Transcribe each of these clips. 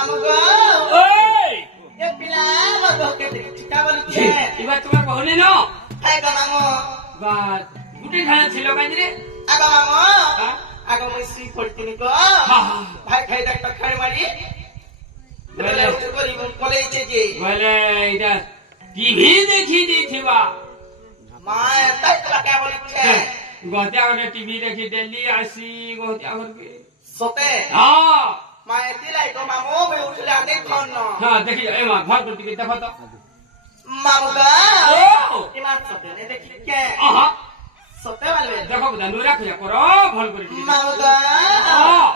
मामू गो ओए ये पिला मगो के चिका बोली छे এবার তোমার বহনে ন हाय गो मामू বাট গুটি খানা ছিল কাইরে आगो मामू হ্যাঁ आगो मैं सी पड़तीनी को হ্যাঁ भाई खाई तक खाड़ मारी बोले करी बोले छे जी বলে এটা টিভি দেখি দিছিবা माय तक क्या बोली छे গতিয়া গনে টিভি দেখি ডেলি আসি গতিয়া করবে सोते হ্যাঁ माय दिलाई को मामू मैं उठले आने खन হ্যাঁ দেখি এ মা ঘর করতে দেখো তো मामू गो ও इमान सोते ने देखि के আহা सोते वाले দেখো বুদা নুরা খুয়া করো ভাল করে দিবি मामू गो হ্যাঁ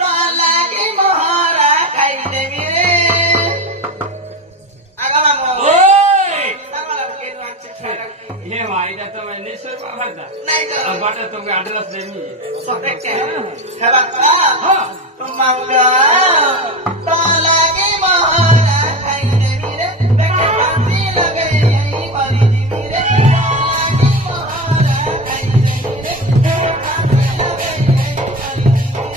तो लागे मोहरा खाई दे मेरे आगो मामू ওই साला के दुआन से खाई হে ভাই এটা তো মানে নিশ্চয় পাবা না नहीं तो বাটা তোকে অ্যাড্রেস দেমি सोते के खबर का হ্যাঁ मामूगा तो लागे मोहरा खाई दे मेरे देखे फांसी लगे यही वाली दी मेरे लागे मोहरा खाई दे मेरे देखे फांसी लगे यही वाली दी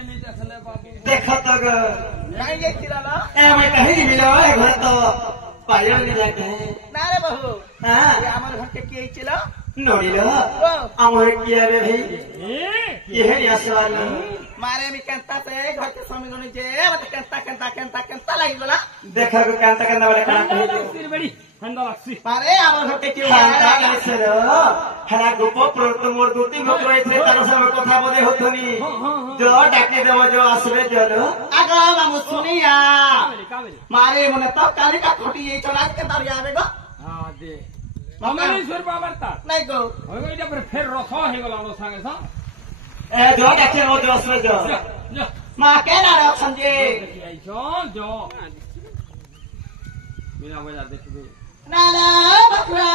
देखो तो नहीं ये खिलाना ए मैं कहीं मिलो है घर तो पायो नहीं जाते हैं ना रे बहू हां ये हमारे घर के किए चलो नोड़िलो हमारे किया रे भाई ये है या सवाल मारे में कंता से घर के स्वामी गने जे मत कंता लगी बोला देखो को कंता करने वाले का সির বড়ি ঠান্ডা লাগছে मारे हमारे घर के किए कंता करे सरो हरा गोपो प्रोत मोर दुती गो कइथे तारो सब कथा बोले होथनी जो डाके देबो जो आसबे जरो आगो मामू सुनिया मारे मने तो काली का खोटी ये चला के तार आवे गो हां दे মামানি সুর বাবারতা नहीं गो হই এটা পরে ফের রথ হয়ে গেল আমার সঙ্গে সঙ্গ ए जो डाके रो जो आसबे जो যা मां के ना रख संजे আইছো যো বিনা বাজার দেখবি ना ना बकरा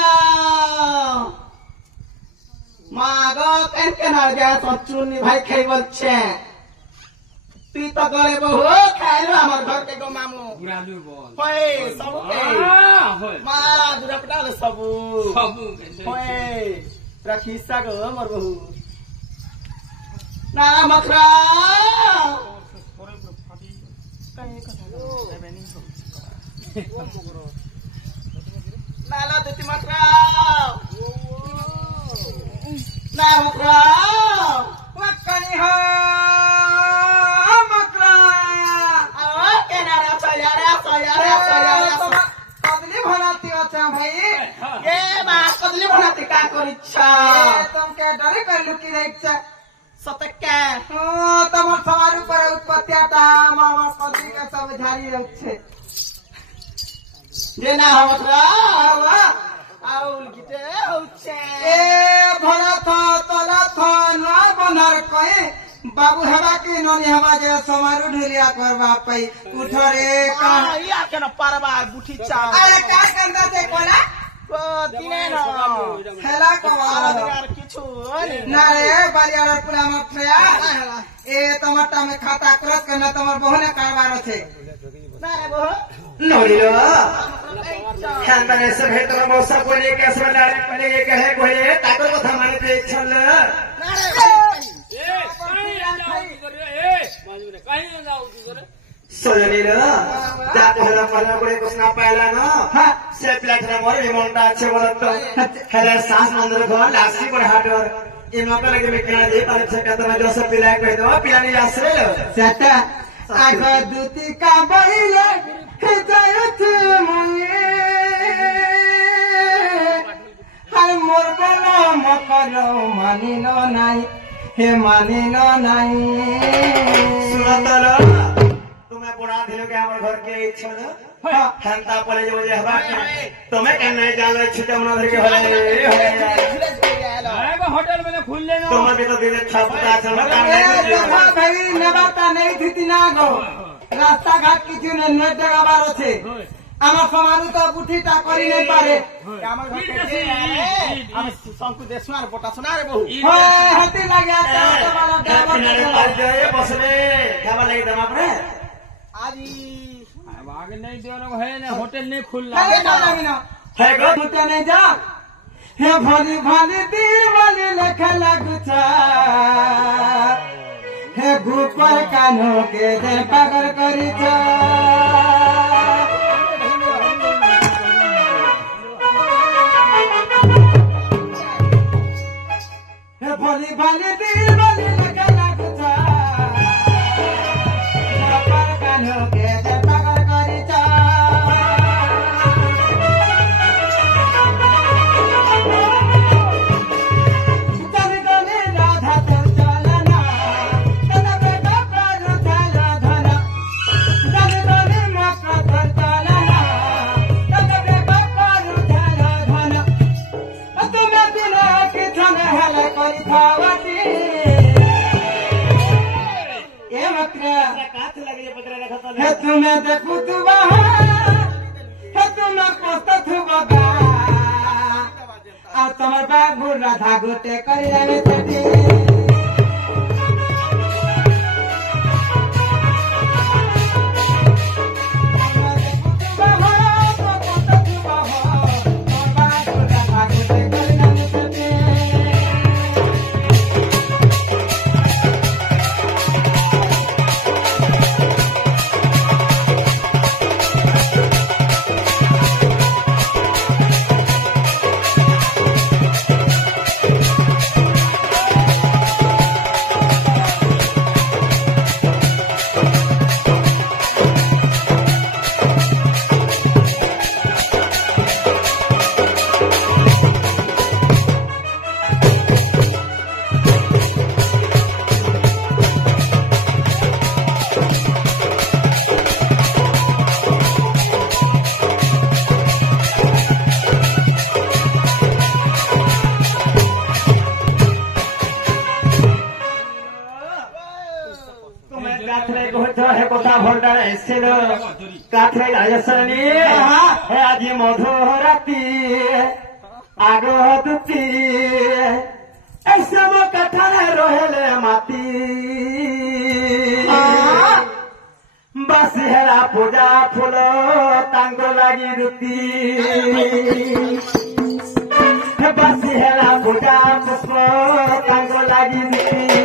मागो केन के ना जा सचुनी भाई खाई बच्चे ती तो करे बहु खाइलो हमर घर के गो मामू বুড়ালু বল होय सबु के হয় मारा दुरा पटाल सबु সবু होय रखीसा गो हमर बहु ना मखरा नाला देती मखरा ना मखरा मक्कनी हो मखरा आ के ना रे सयारा कदली भनाती अच्छा भाई ये बा कदली भनाती का करिच्छा तुम के डरे कर लुकी रहिच्छा सतक्का हां तुम सवार ऊपर उत्पत्ति आता मामा कदली का सब झाड़ी रखछे जे ना हमरा आवा आउल गिटे होछे ए भरत तलथ ना बनर कए बाबू हवा के ननी हवा जे समारू ढुलिया करवा पई उठ रे का या के न परवा बुठी चा अरे का करदा से कोला খেলা কমার কিছু না রে বালিয়ার পুরা আমার ফ্রেয়া এ তোমারটা আমি খাতা ক্রস করনা তোমার বহনে কারবার আছে না রে বহ নড়িলো খানদানে সে ভেতর মৌসা কোলে কেস में डायरेक्ट पहले ये कहे कोई ताकर কথা মানে তে ইচ্ছল না রে कहीं ना जाओ तू करे सोजनीला जाते हला पहला कोई कुछ ना पहला ना हां से प्लेट रे मोर रिमोट अच्छे बोलत तो खेले सांस मंदिर को लासी पर हाट और इमा पर लगे बिकना दे पर से कहता मैं जो सब पिला के दो पिलानी आसरे सेटा आगो दूती का बहिले जायत मुने हर मोर बनो मकरो मानिनो नाई हे मानिनो नाई सुनतलो तुम्हें बुढ़ा दिलो के हमारे घर के इच्छा ना हंता पले जो मुझे हवा तुम्हें कहना है जान रहे छुट्टा मना धर के हो होटल में खुल लेना तुम्हें भी तो दिले छापता चलो भाई नबाता नहीं थी ना गो रास्ता घाट কিছু ন জায়গা বার আছে আমার সমানু তো বুঠিটা করি নাই পারে আমার ঘরে আমি শঙ্কু দেশমার পটা শোনা রে বহু হ্যাঁ হাতি লাগিয়া তো বালা কিনারে পাল যায় বসলে খাবা লাগি দম আপরে আজি आगे नहीं देनो है ना होटल नहीं खुलना है गो मुते नहीं जा हे भली भली दीवानी लखला गुचा हे गुपर कानो के दे पागल करी जा हे भली भली दीवानी लखला गुचा गुपर कानो के दे तुम्हें देखू तू तुम्हें पोस्त थू बगा आ तुम्हार बाबू राधा गोटे करी आवे तटी काठे राजसरणी हे आजी मधुराती आगो दुती ऐसे मो कठारे रोहेले माती बस हेरा पूजा फूल तांग लगी रुती बस हेरा पूजा पुष्प तांग लगी रुती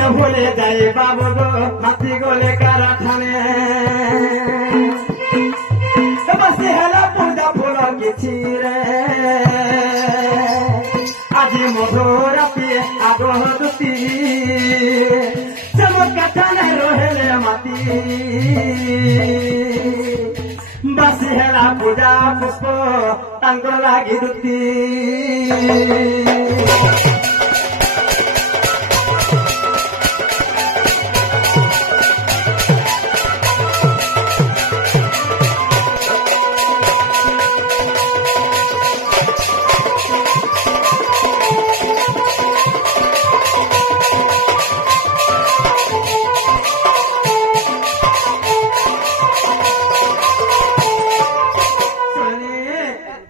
মতে ভুলে যাই বাবু গো মাটি গলে কারখানে বসে হেলা পূজা ফুল কিছু রে আজি মধুর পিয়ে আগহ দুটি চমৎ কাঠানে রহেলে মাটি বাসি হেলা পূজা পুষ্প তাঙ্ক লাগি দুটি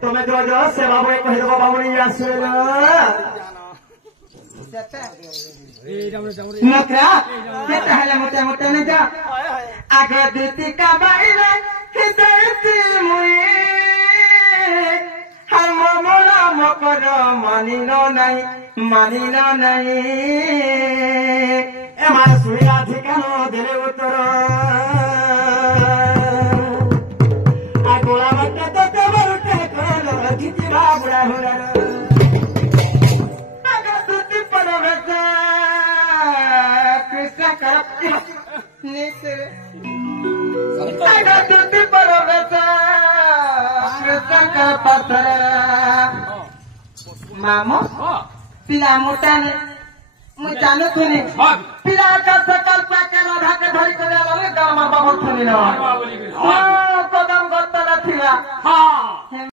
सेवा बोले कहे दो बाबू नहीं नकरा कहता है मोटे मोटे नहीं जा आगे दीती का बाइले हिदयती मुई हम मोरा मकर मानिनो नहीं ए मार सुइला ठिकानो दिले उत्तर आ गोला मत तो कबर के करो किति बाबुड़ा होला आगे दीती परवेश कृष्ण करप्ती निसे आगे दीती परवेश कृष्ण करपतर मामो पिला मोटा ने मुझे जानू तुनी पिला का सकल पाकर राधा के धरी कर आलो गाँव में बाबू थनी ना कदम गत्ता लथिया